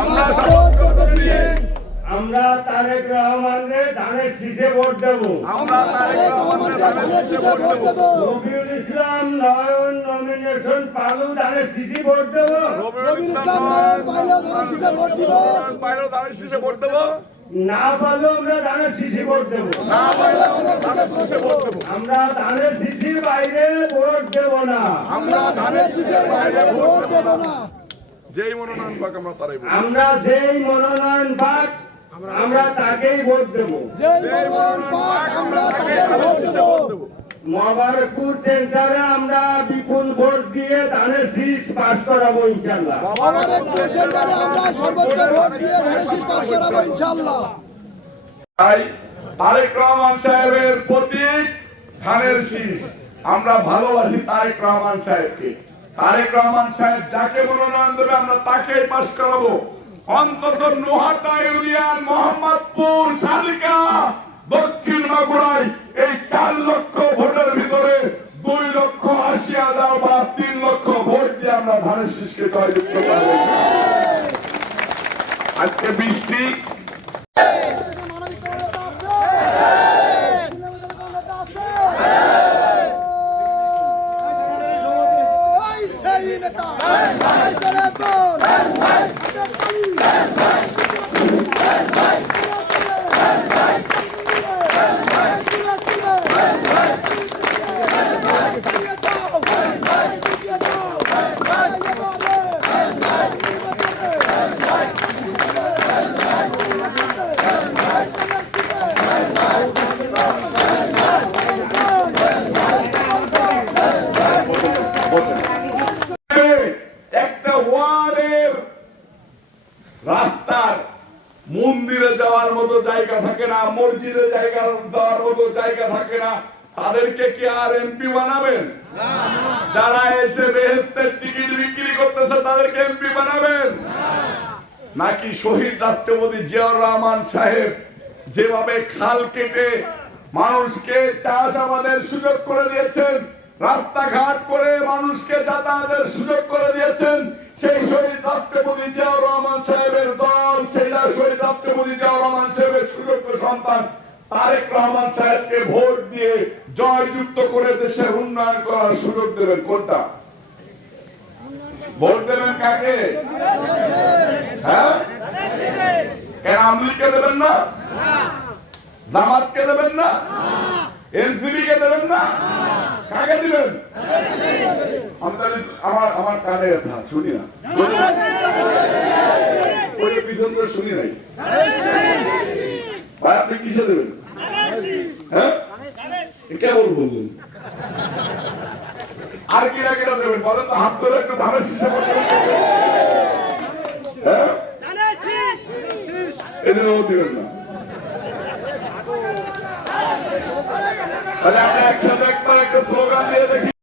আমরা শপথ করতেছি। আমরা তারেক তারেক রহমানকে ধানের শীষে ভোট দেব। রবিউল ইসলাম নয়ন নমিনেশন পালু ধানের শীষে ভোট দেব। রবিউল ইসলাম ধানের শীষে ভোট দিব। ধানের শীষে ভোট দেব। না পালেও আমরা ধানের শীষে ভোট দেব। আমরা ধানের শীষে ভোট দেব। আমরা ধানের শীষের বাইরে ভোট দেব না। আমরা ধানের শীষের বাইরে ভোট দেব না। যেই মনোনয়ন পাক আমরা তারাই ভোট আমরা যেই মনোনয়ন পাক আমরা তাকেই ভোট দেব। যেই মনোনয়ন পাক আমরা তাকে ভোট দেব। মোবারকপুর সেন্টারে আমরা বিপুল ভোট দিয়ে ধানের শীষ পাস করাবো ইনশাল্লাহ মোবারকপুর সেন্টারে আমরা সর্বোচ্চ ভোট দিয়ে ধানের শীষ পাস করাবো ইনশাআল্লাহ। তাই তারেক রহমান সাহেবের প্রতীক ধানের শীষ। আমরা ভালোবাসি তারেক রহমান সাহেবকে। তারেক রহমান সাহেব যাকে মনোনয়ন দেবে, আমরা তাকেই পাশ করাবো। অন্তত নোহাটা ইউনিয়ন, মোহাম্মদপুর সালিকা দক্ষিণ মাগুরাই এই চার লক্ষ ভোটের ভিতরে দুই লক্ষ আশি হাজার বা তিন লক্ষ ভোট দিয়ে আমরা ধানের শীষকে জয়যুক্ত আজকে বৃষ্টি একটা রাস্তার মন্দিরে যাওয়ার মতো জায়গা থাকে না মসজিদে জায়গা যাওয়ার মতো জায়গা থাকে না। তাদেরকে কি আর এমপি বানাবেন? যারা এসে বেহেস্তের টিকিট বিক্রি করতেছে তাদেরকে এমপি বানাবেন? নাকি শহীদ রাষ্ট্রপতি জিয়াউর রহমান সাহেব যেভাবে খাল কেটে মানুষকে চাষাবাদের সুযোগ করে দিয়েছেন রাস্তাঘাট করে মানুষকে যাতায়াতের সুযোগ করে দিয়েছেন। সেই শহীদ রাষ্ট্রপতি জিয়াউর রহমান সাহেবের দল, সেইটা শহীদ রাষ্ট্রপতি জিয়াউর রহমান সাহেবের সুযোগ্য সন্তান তারেক রহমান সাহেবকে ভোট দিয়ে জয়যুক্ত করে দেশের উন্নয়ন করার সুযোগ দেবেন। কোনটা? ভোট দেবেন কাকে? হ্যাঁ? আমলিকে দেবেন না? জামাতকে দেবেন না? এনসিবি কে দেবেন না? কাকে দিবেন? আমার আমার কানে ব্যথা, শুনি না। ওই পিছন করে শুনি নাই। ভাই, আপনি কিসে দেবেন? হ্যাঁ? কেমন বললেন আর কি না কেনা দেবেন? বলেন তো, হাত ধরে একটু ধানের শীষে বসে। হ্যাঁ? এদেরও দিবেন না। তাহলে আমরা একসাথে একটা স্লোগান দিয়ে দেখি